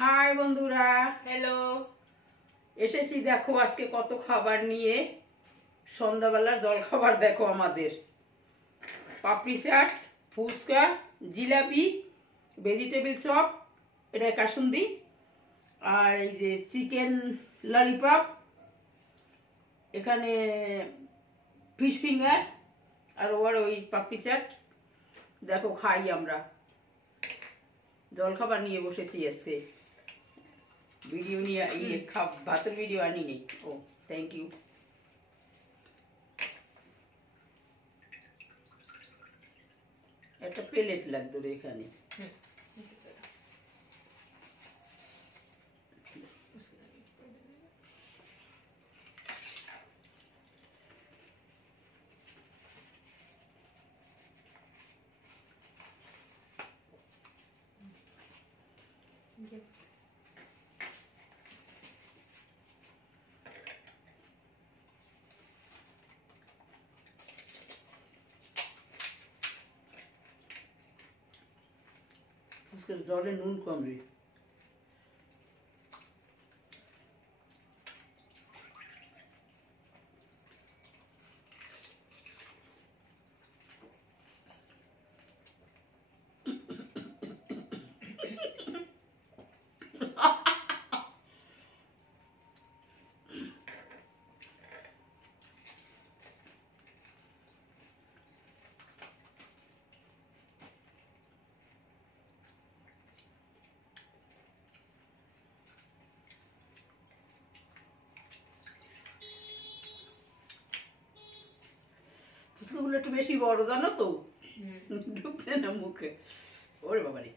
High বন্ধুরা, hello. এসেছি দেখো আজকে কত খাবার নিয়ে। সন্ধ্যাবেলার জল খাবার দেখো আমাদের পাপড়ি চাট, ফুচকা, জিলাপি, ভেজিটেবিল চপ, এটা কাসুন্দি, আর এই যে চিকেন ললিপপ, এখানে ফিশ ফিঙ্গার, আর ওই পাপড়ি চাট। দেখো খাই আমরা, জল খাবার নিয়ে বসেছি আজকে। ভিডিও নিয়ে ভাতের ভিডিও আনিনি। ও থ্যাংক ইউ। একটা প্লেট লাগতো রে এখানে। ফুচকার জলে নুন কম রে। ফুচকাগুলো একটু বেশি বড়, জানো তো, ঢুকছে না মুখে। ওরে বাবারে,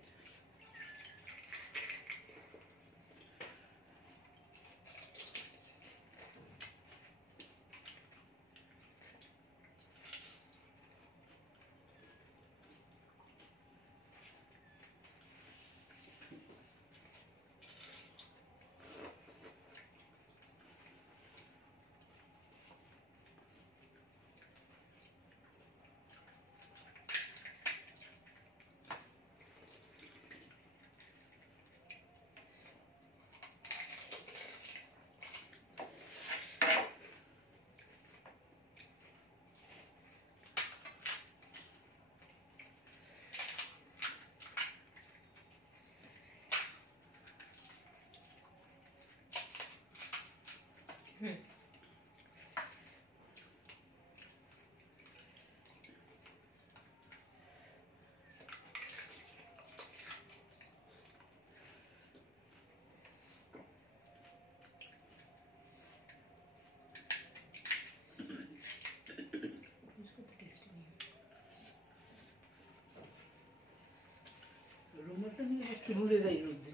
রুমালটা নিয়ে একটু ভুলে যাই রোদ্দে।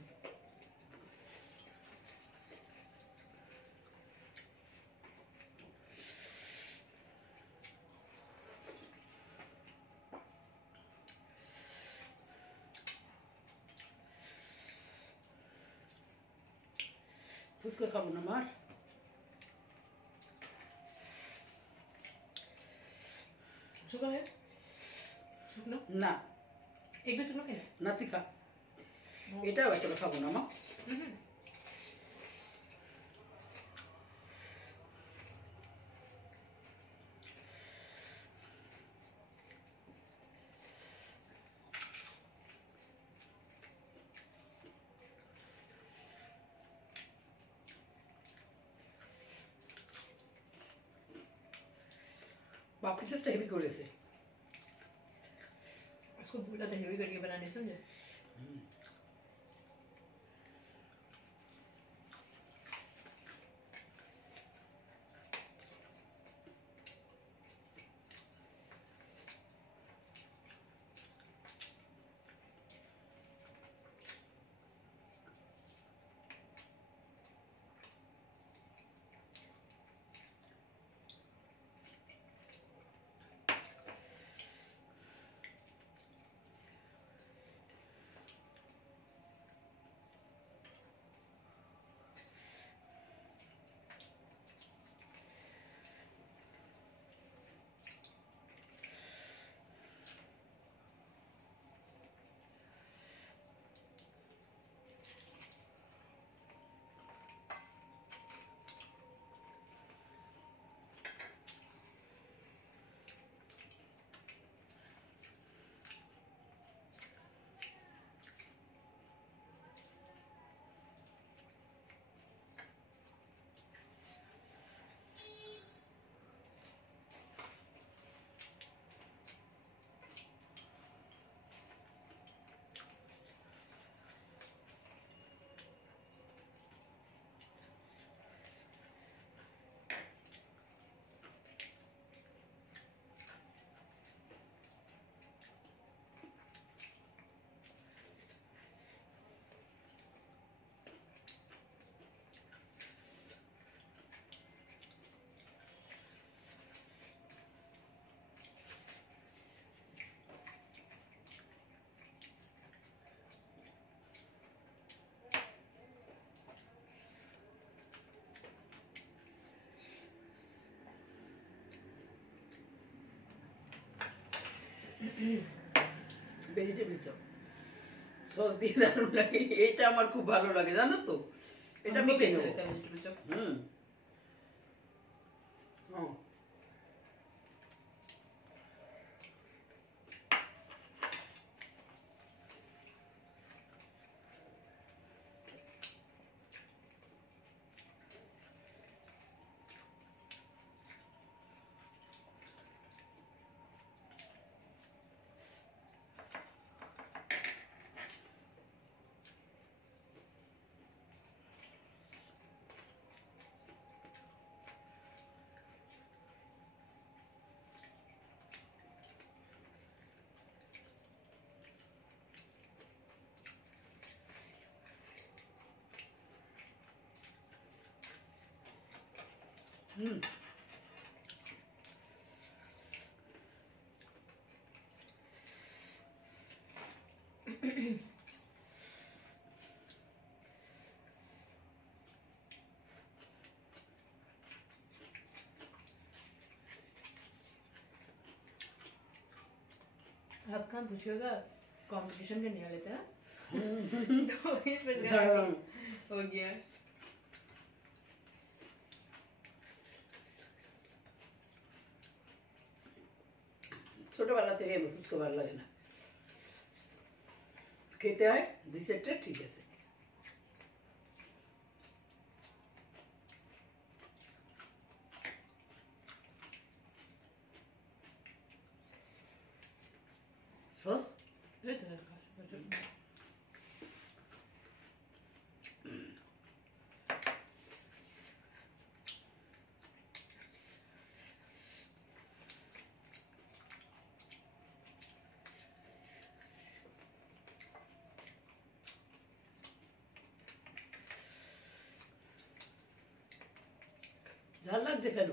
ফুচকা খাবো না মার। শুকনো হয়? শুকনো না, একটু শুকনো কেন? নাতি খা। এটাও একটা খাবো না মা। पापड़ी चाट हेवी करेছে। इसको बोला था हेवी करके बनाने, समझे? ভেজিটেবল চপ সস দিয়ে দারুণ লাগে, এটা আমার খুব ভালো লাগে জানো তো, এটা আমি খেয়ে নেবো। vegetable chop। হুম হুম। হুম आप कहाँ पूछिएगा कंपटीशन में नहीं लेते हैं হুম। तो इस पर হ্যাঁ। हो गया। ছোটবেলা থেকে আমার ফুচকা ভালো লাগে না, খেতে হয় দুই চারটে ঠিক আছে। সস ये तो है का। ঝাল লাগছে কেন?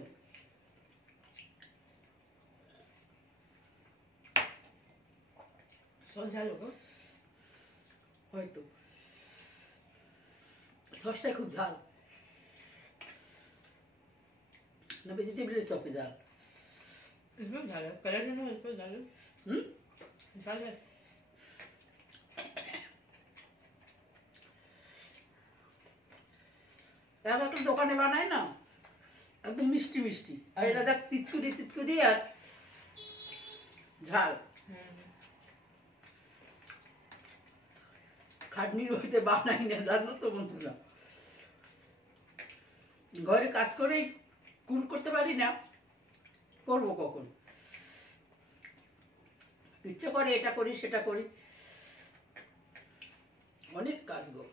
सॉस डालो को হয়তো সসটা খুব ঝাল না, ভেজিটেবলের চপে ঝাল। इसमें डालो कलर नहीं है, इसमें डालो হুম डाल दे। এখন একটা দোকানে বানায় না একদম মিষ্টি মিষ্টি, আর এটা দেখ তিতকুটি তিতকুটি আর ঝাল। খাটনির হইতে বানাই না জানো তো বন্ধুরা, ঘরে কাজ করেই কুল করতে পারি না, করবো কখন? ইচ্ছে করে এটা করি সেটা করি, অনেক কাজ গো।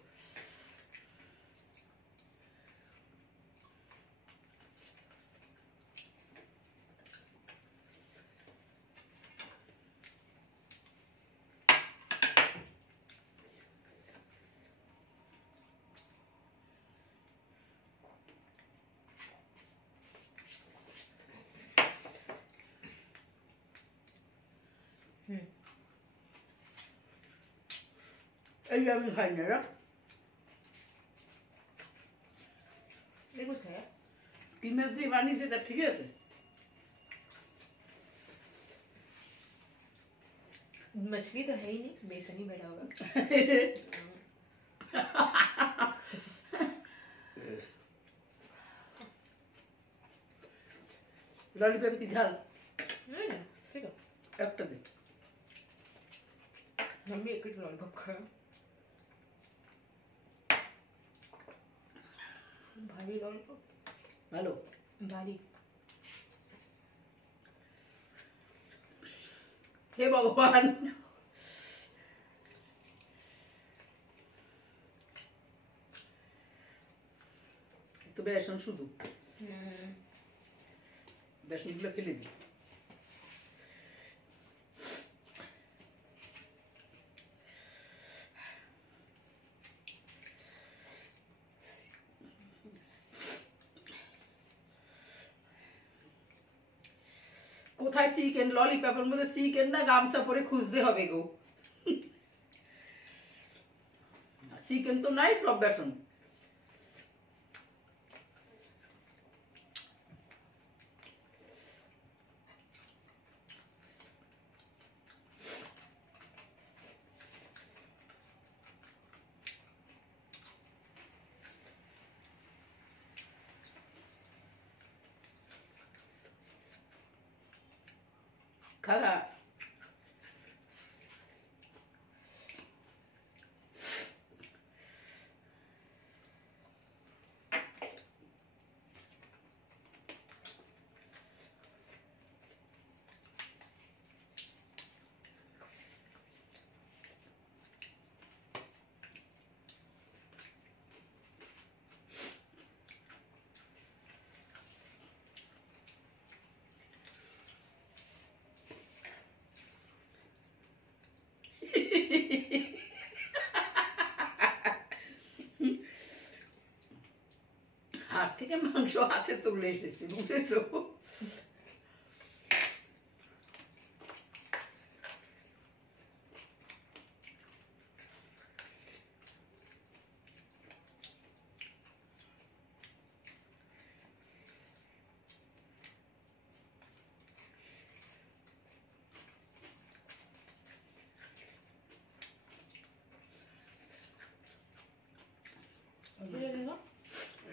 এই যে আমি খাই না রা, ये कुछ खाया কি মাছ দিয়ে বানিয়েছে তা ঠিক আছে। मछली तो है ही नहीं, बेसन ही बैठा होगा। ললিপপ কি ঝাল? नहीं ना ठीक है, একটা দে। हम भी एक ही लॉलीपॉप खाया। भारी लॉलीपॉप, ভালো भारी। হে ভগবান, তো বেসন শুধু, বেসনগুলো ফেলে দিই। কোথায় চিকেন? ললিপপের মধ্যে চিকেন না গামছা পরে খুঁজতে হবে গো, চিকেন তো নাই, সব বেসন। হাত থেকে মাংস হাতে চলে এসেছে, বুঝেছো?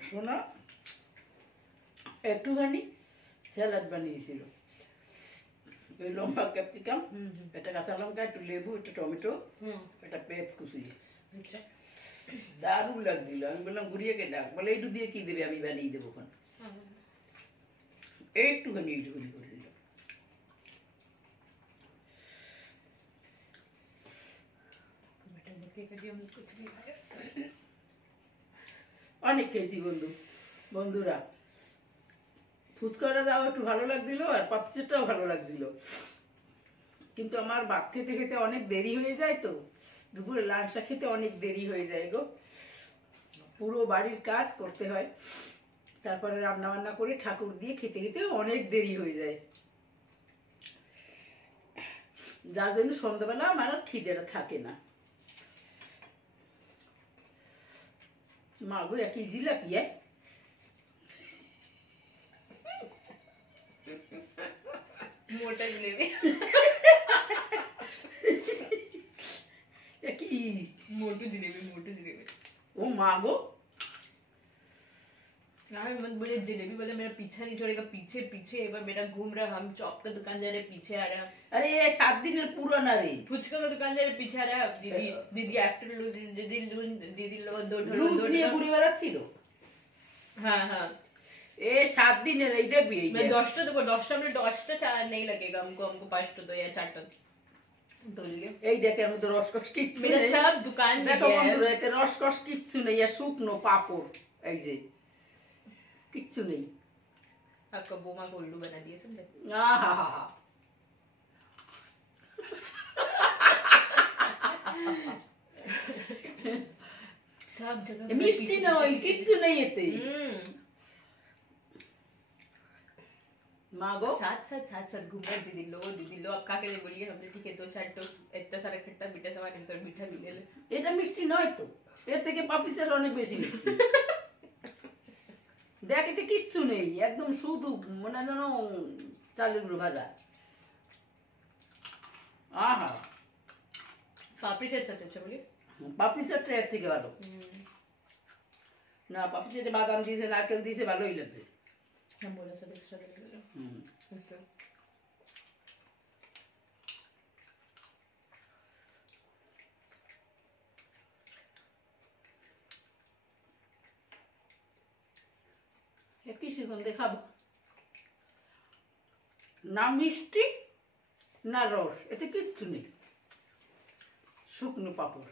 শোনা একটুখানি স্যালাড বানিয়েছিল, ওই লম্বা ক্যাপসিকাম, একটা কাঁচা লঙ্কা, একটু লেবু, একটা টমেটো, একটা পেঁয়াজ কুচিয়ে, দারুণ লাগছিল। আমি বললাম গুড়িয়াকে ডাক, বলে এইটু দিয়ে কি দেবে, আমি বানিয়ে দেবো ওখানে। এইটুখানি এইটুখানি করে দিল। অনেক খেয়েছি বন্ধুরা। ফুচকাটা দাও একটু ভালো লাগছিল, আর পাপচিটাও ভালো লাগছিল, কিন্তু আমার ভাত খেতে খেতে অনেক দেরি হয়ে যায়, তো দুপুরে লাঞ্চটা খেতে অনেক দেরি হয়ে যায় গো। পুরো বাড়ির কাজ করতে হয়, তারপরে রান্না বান্না করে ঠাকুর দিয়ে খেতে খেতে অনেক দেরি হয়ে যায়, যার জন্য সন্ধ্যাবেলা আমার আর খিদেটা থাকে না। মা গো, একই জিলাপি মোটা জিলেবি, একই मोटू जिलेबी, मोटू जिलेबी। ও মা গো, यार मत बोले जलेबी वाला मेरा पीछा नहीं छोड़ेगा, पीछे पीछे एक बार मेरा घूम रहा, हम चौक का दुकान जा रहे, पीछे आ रहा, আরে 7 দিনের পুরানা রে, फुचका का दुकान जा रहे, पीछे आ रहा, दीदी दीदी एक्टर दीदी लोग दो লুজ নিয়ে ঘুরে বেড়াচ্ছিল। हाँ हाँ, 7 দিনের, এই দেখবি এই मैं দেখ। 10টা देखो, 10टा में 10टा नहीं लगेगा हमको, हमको 5टा तो या 4टा तो लिए এই দেখে আমি তো রসকস কিচ্ছু मेरा নেই। सब दुकान में দেখো गया है। বন্ধুরা, এতে রসকস কিচ্ছু নেই, আর শুকনো পাপড়, এই যে কিচ্ছু নেই। आपका बोमा को उल्लू बना दिया समझे। আহা, सब जगह মিষ্টি নয়, কিচ্ছু নেই এতে। মা গো, साथ साथ घूम रहे, दीदी लो अब खा के बोलिए, हमने ठीक है 2-4 तो इतना सारा खट्टा मीठा सामान तो मीठा भी ले ले। এটা মিষ্টি নয় তো, এর থেকে পাপড়ি চাট অনেক বেশি মিষ্টি। দেখ এতে কিচ্ছু নেই, একদম শুধু মনে যেন চালের গুঁড়ো ভাজা। আহা, पापड़ी चाट सबसे अच्छा बोलिए। পাপড়ি চাটটা এর থেকে ভালো না, পাপড়ি চাটে বাদাম দিয়েছে, নারকেল দিয়েছে, ভালোই লাগছে। हम बोला सब एक्स्ट्रा कर लो। হুম। अच्छा একই সেখান খাবো না, মিষ্টি না রস, এতে কিচ্ছু নেই, শুকনো পাপড়।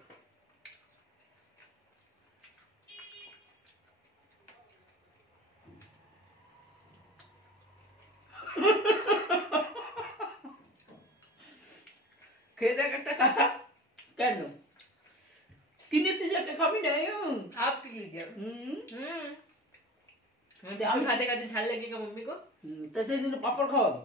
খেয়ে দেখ একটা খা। কেন কিনেছিস একটা খাবি না? आप पी लीजिए। আমি खाते खाते छाल लगेगा मम्मी को। তা সেই জন্য পাপড় খাওয়াবো।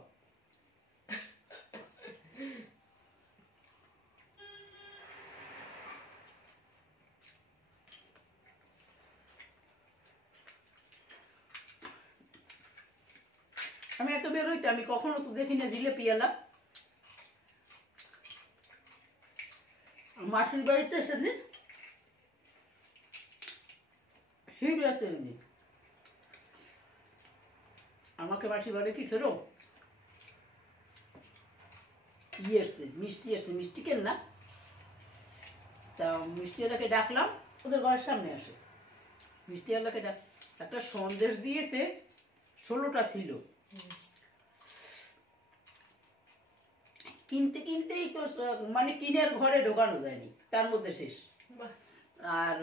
আমি এত বের হইতে আমি কখনো তো দেখি না জিলেপি এলা। মাসির বাড়িতে সেদিন শিবরাত্রির দিন আমাকে মাসি বলে কি ছোট এসছে, মিষ্টি এসছে, মিষ্টি কেন না, তা মিষ্টি এলাকে ডাকলাম, ওদের ঘরের সামনে আসে, মিষ্টি এলাকে ডাক, একটা সন্দেশ দিয়েছে, 16টা ছিল, কিনতে কিনতেই তো মানে কিনে আর ঘরে ঢোকানো যায়নি, তার মধ্যে শেষ। আর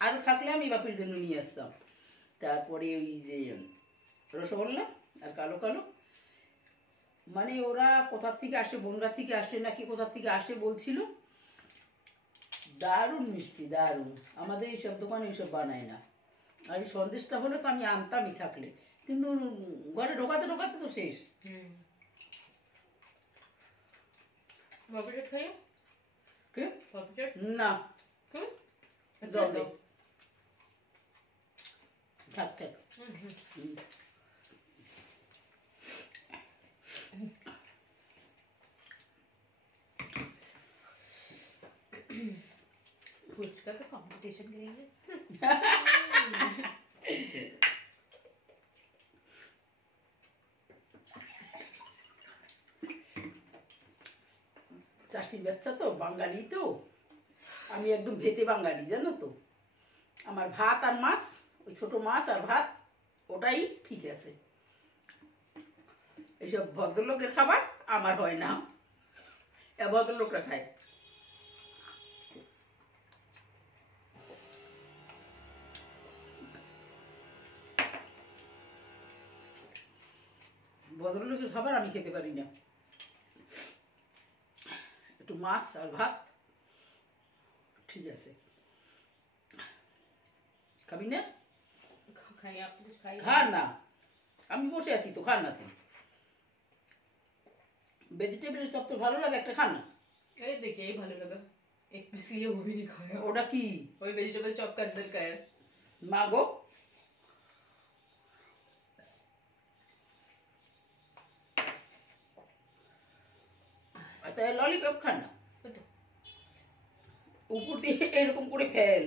আরো থাকলে আমি বাপির জন্য নিয়ে আসতাম। তারপরে ওই যে রসগোল্লা আর কালো কালো, মানে ওরা কোথার থেকে আসে, বনগা থেকে আসে নাকি কোথার থেকে আসে বলছিল, দারুণ মিষ্টি, দারুণ। আমাদের এইসব দোকানে এইসব বানায় না, আর এই সন্দেশটা হলে তো আমি আনতামই থাকলে, কিন্তু ঘরে ঢোকাতে ঢোকাতে তো শেষ। পাপড়ি খাই কে? পাপড়ি না, হুম জল দে। থাক থাক। হুম। ফুচকা তো কম্পিটিশন करेंगे চাষির বাচ্চা তো, বাঙালি তো, আমি একদম ভেতে বাঙালি, জানো তো। আমার ভাত আর মাছ, ওই ছোট মাছ আর ভাত, ওটাই ঠিক আছে। এইসব ভদ্রলোকের খাবার আমার হয় না, ভদ্রলোকরা খায়। ভদ্রলোকের খাবার আমি খেতে পারি না। একটু মাছ আর ভাত ঠিক আছে। খাবি না? खाइए आप कुछ खाइए খা না, আমি বসে আছি তো, খা না তুই। ভেজিটেবল সব তো ভালো লাগে, একটা খা না। अरे देखिए ये भालो लगा एक पीस लिए वो भी नहीं खाया ওটা কি? वही वेजिटेबल चॉप का अंदर का है মা গো, তাই ললিপপ খা না, वो तो উপর দিয়ে এরকম করে ফেল।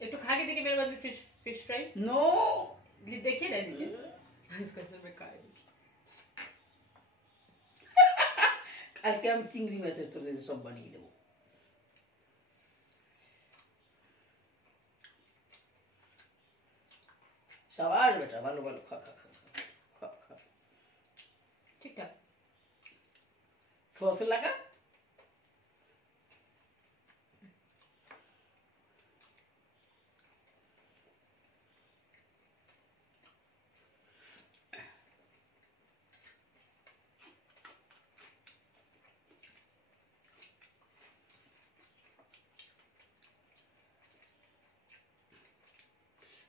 एक तो खा के देखिए मेरे बाद में फिश फिश फ्राई নো, देखिए ना देखिए इसके अंदर में का है কালকে আমি চিংড়ি মাছের তোদের সব বানিয়ে দেবো। সাবাস বেটা, ভালো ভালো খা খা খা খা খা খা। ठीक ठाक সস লাগা।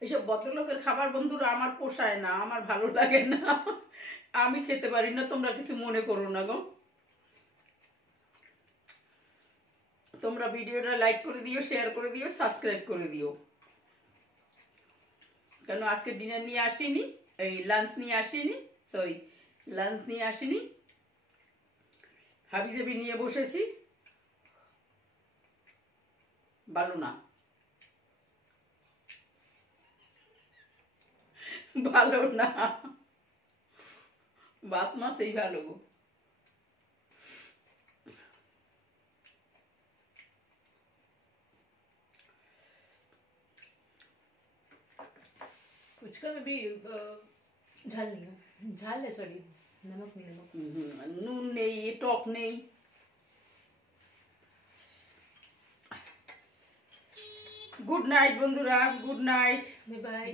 এসব ভদ্রলোকের খাবার বন্ধুরা আমার পোষায় না, আমার ভালো লাগে না, আমি খেতে পারি না, তোমরা কিছু মনে করো না গো। তোমরা ভিডিওটা লাইক করে দিও, শেয়ার করে দিও, সাবস্ক্রাইব করে দিও। কেন আজকে ডিনার নিয়ে আসিনি, এই লাঞ্চ নিয়ে আসিনি, সরি লাঞ্চ নিয়ে আসিনি, হাবিজাবি নিয়ে বসেছি। ভালো না, ভালো না, ভাত মাছ এই ভালো গো। फुचका में भी झाल नहीं है झाल है सॉरी नमक नहीं नमक নুন নেই, টক নেই। গুড নাইট বন্ধুরা, গুড নাইট। Bye bye